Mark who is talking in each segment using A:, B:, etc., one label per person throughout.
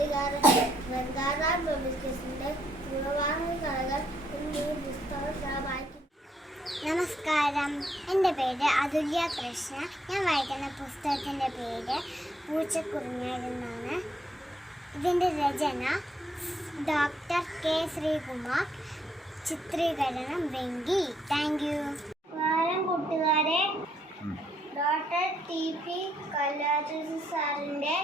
A: കൂട്ടുകാരൻ വെങ്കാറാം വായിക്കുന്നു നമസ്കാരം. എന്റെ പേര് അതുല്യ കൃഷ്ണ. ഞാൻ വായിക്കുന്ന പുസ്തകത്തിന്റെ പേര് പൂച്ചക്കുറിഞ്ഞായിരുന്നാണ്. ഇതിന്റെ രചന ഡോക്ടർ കെ ശ്രീകുമാർ. ചിത്രീകരണം Venki. Thank doctor T P Kallacharya സാറിന്റെ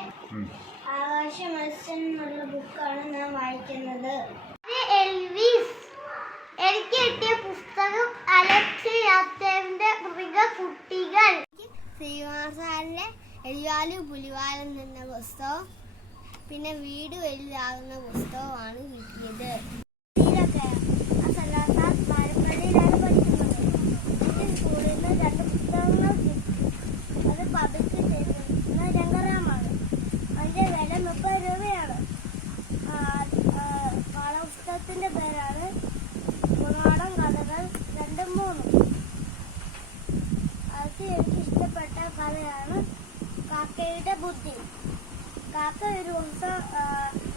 A: ആകാശ മത്സ്യം എന്നുള്ള ബുക്കാണ് ഞാൻ വായിക്കുന്നത്. എൽവിസ്. എനിക്ക് കിട്ടിയ പുസ്തകം അലക്സ് യാത്രയുടെ മൃഗ കുട്ടികൾ. ശ്രീകുമാർ സാറിന്റെ എലിവാലും പുലിവാലും എന്ന പുസ്തകം. പിന്നെ വീട് വലുതാകുന്ന പുസ്തകമാണ്. പബ്ലിക് ചെയ്യുന്ന രംഗറാമാണ്. അതിന്റെ വില മുപ്പത് രൂപയാണ്. പാഠപുസ്തകത്തിന്റെ പേരാണ് ഉൾനാടൻ കഥകൾ രണ്ടും മൂന്നും. അത് എനിക്ക് ഇഷ്ടപ്പെട്ട കഥയാണ് കാക്കയുടെ ബുദ്ധി. കാക്ക ഒരു ദിവസം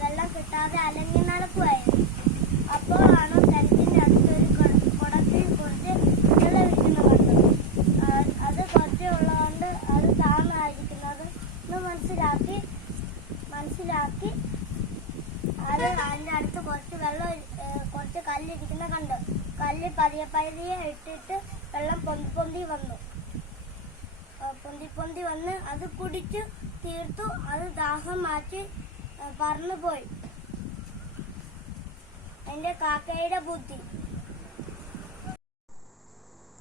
A: വെള്ളം കിട്ടാതെ അലങ്ങി നടക്കുമായിരുന്നു മനസ്സിലാക്കി മനസ്സിലാക്കി. അത് അതിന്റെ അടുത്ത് കുറച്ച് വെള്ളം കുറച്ച് കല്ലിരിക്കുന്ന കണ്ടു കല്ല് പതിയെ പതിയെ ഇട്ടിട്ട് വെള്ളം പൊന്തി പൊന്തി വന്നു. പൊന്തി പൊന്തി വന്ന് അത് കുടിച്ച് തീർത്തു. അത് ദാഹം മാറ്റി പറന്നു പോയി എന്റെ കാക്കയുടെ ബുദ്ധി.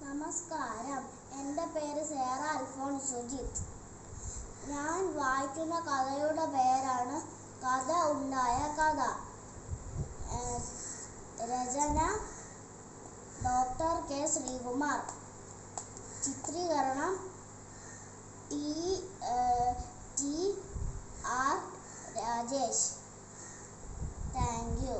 A: നമസ്കാരം. എന്റെ പേര് സേറ അൽഫോൺ സുജിത്ത്. വായിക്കുന്ന കഥയുടെ പേരാണ് കഥ ഉണ്ടായ കഥ. രചന ഡോക്ടർ കെ ശ്രീകുമാർ. ചിത്രീകരണം T T R Rajesh. Thank you.